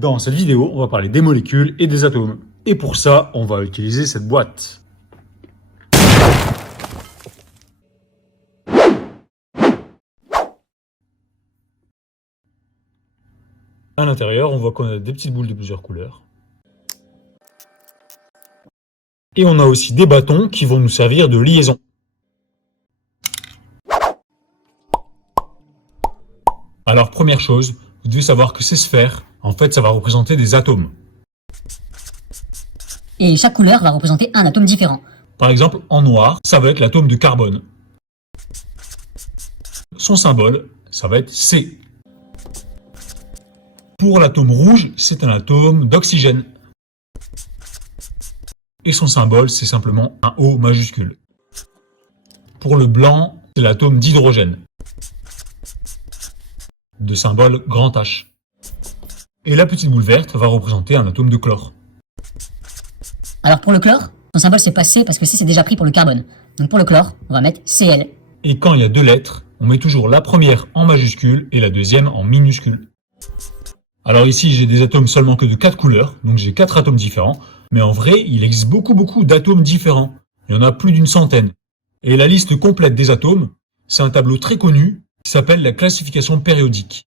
Dans cette vidéo, on va parler des molécules et des atomes. Et pour ça, on va utiliser cette boîte. À l'intérieur, on voit qu'on a des petites boules de plusieurs couleurs. Et on a aussi des bâtons qui vont nous servir de liaison. Alors, première chose, vous devez savoir que ces sphères, en fait, ça va représenter des atomes. Et chaque couleur va représenter un atome différent. Par exemple, en noir, ça va être l'atome de carbone. Son symbole, ça va être C. Pour l'atome rouge, c'est un atome d'oxygène. Et son symbole, c'est simplement un O majuscule. Pour le blanc, c'est l'atome d'hydrogène. De symbole grand H. Et la petite boule verte va représenter un atome de chlore. Alors pour le chlore, son symbole c'est pas C parce que C c'est déjà pris pour le carbone. Donc pour le chlore, on va mettre Cl. Et quand il y a deux lettres, on met toujours la première en majuscule et la deuxième en minuscule. Alors ici, j'ai des atomes seulement que de 4 couleurs, donc j'ai 4 atomes différents. Mais en vrai, il existe beaucoup d'atomes différents. Il y en a plus d'une centaine. Et la liste complète des atomes, c'est un tableau très connu qui s'appelle la classification périodique.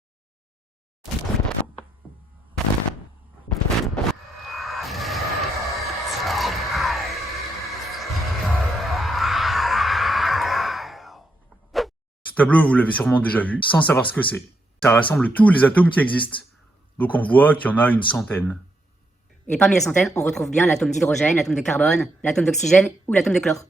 Ce tableau, vous l'avez sûrement déjà vu, sans savoir ce que c'est. Ça rassemble tous les atomes qui existent. Donc on voit qu'il y en a une centaine. Et parmi la centaine, on retrouve bien l'atome d'hydrogène, l'atome de carbone, l'atome d'oxygène ou l'atome de chlore.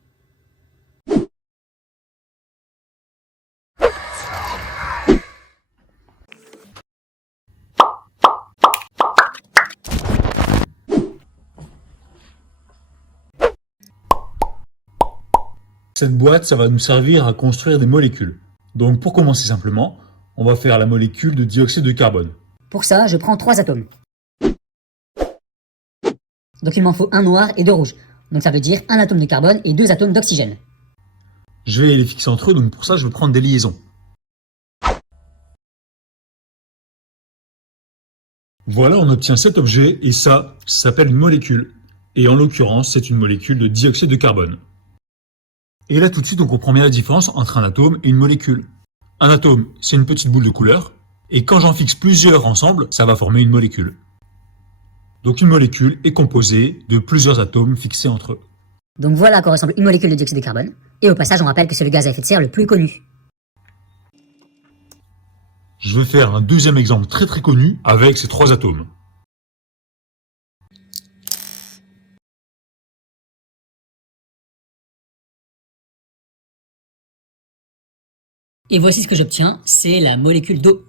Cette boîte, ça va nous servir à construire des molécules. Donc pour commencer simplement, on va faire la molécule de dioxyde de carbone. Pour ça, je prends 3 atomes. Donc il m'en faut un noir et 2 rouges. Donc ça veut dire un atome de carbone et 2 atomes d'oxygène. Je vais les fixer entre eux, donc pour ça je vais prendre des liaisons. Voilà, on obtient cet objet, et ça s'appelle une molécule. Et en l'occurrence, c'est une molécule de dioxyde de carbone. Et là tout de suite, on comprend bien la différence entre un atome et une molécule. Un atome, c'est une petite boule de couleur, et quand j'en fixe plusieurs ensemble, ça va former une molécule. Donc une molécule est composée de plusieurs atomes fixés entre eux. Donc voilà à quoi ressemble une molécule de dioxyde de carbone. Et au passage, on rappelle que c'est le gaz à effet de serre le plus connu. Je vais faire un deuxième exemple très connu avec ces 3 atomes. Et voici ce que j'obtiens, c'est la molécule d'eau.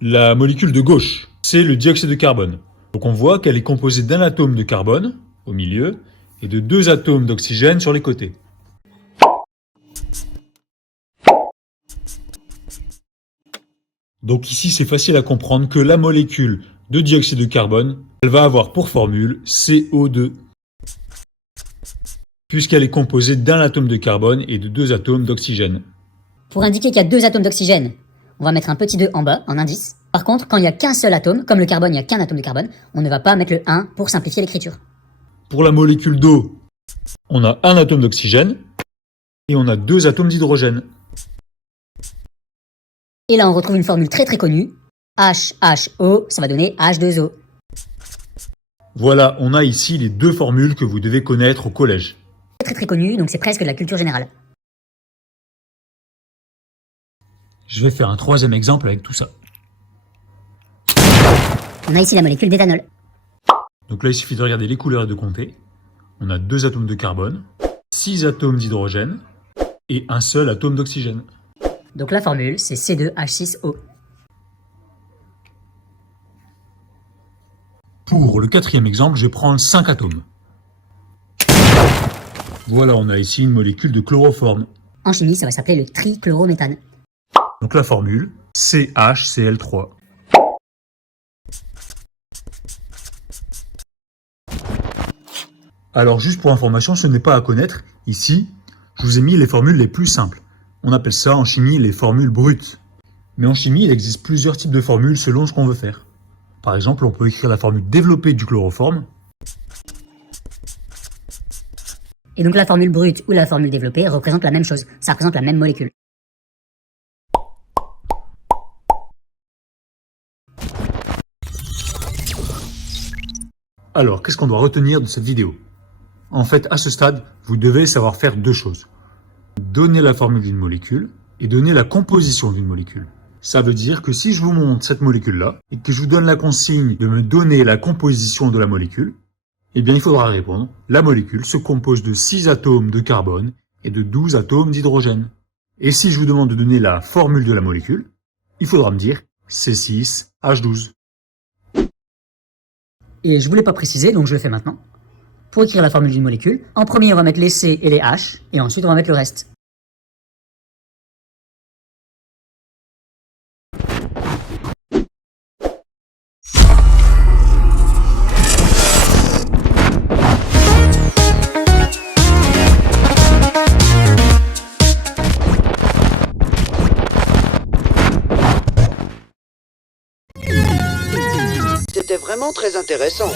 La molécule de gauche, c'est le dioxyde de carbone. Donc on voit qu'elle est composée d'un atome de carbone, au milieu, et de 2 atomes d'oxygène sur les côtés. Donc ici, c'est facile à comprendre que la molécule de dioxyde de carbone, elle va avoir pour formule CO2, puisqu'elle est composée d'un atome de carbone et de 2 atomes d'oxygène. Pour indiquer qu'il y a 2 atomes d'oxygène, on va mettre un petit 2 en bas, en indice. Par contre, quand il n'y a qu'un seul atome, comme le carbone, il n'y a qu'un atome de carbone, on ne va pas mettre le 1 pour simplifier l'écriture. Pour la molécule d'eau, on a un atome d'oxygène et on a 2 atomes d'hydrogène. Et là, on retrouve une formule très connue. HHO, ça va donner H2O. Voilà, on a ici les 2 formules que vous devez connaître au collège. Très connue, donc c'est presque de la culture générale. Je vais faire un 3e exemple avec tout ça. On a ici la molécule d'éthanol. Donc là, il suffit de regarder les couleurs et de compter. On a 2 atomes de carbone, 6 atomes d'hydrogène et un seul atome d'oxygène. Donc la formule, c'est C2H6O. Pour le 4e exemple, je vais prendre 5 atomes. Voilà, on a ici une molécule de chloroforme. En chimie, ça va s'appeler le trichlorométhane. Donc la formule, CHCl3. Alors juste pour information, ce n'est pas à connaître. Ici, je vous ai mis les formules les plus simples. On appelle ça en chimie les formules brutes. Mais en chimie, il existe plusieurs types de formules selon ce qu'on veut faire. Par exemple, on peut écrire la formule développée du chloroforme. Et donc la formule brute ou la formule développée représente la même chose, ça représente la même molécule. Alors, qu'est-ce qu'on doit retenir de cette vidéo? En fait, à ce stade, vous devez savoir faire deux choses. Donner la formule d'une molécule et donner la composition d'une molécule. Ça veut dire que si je vous montre cette molécule-là et que je vous donne la consigne de me donner la composition de la molécule, eh bien il faudra répondre, la molécule se compose de 6 atomes de carbone et de 12 atomes d'hydrogène. Et si je vous demande de donner la formule de la molécule, il faudra me dire C6H12. Et je voulais pas préciser, donc je le fais maintenant. Pour écrire la formule d'une molécule, en premier on va mettre les C et les H, et ensuite on va mettre le reste. C'était vraiment très intéressant.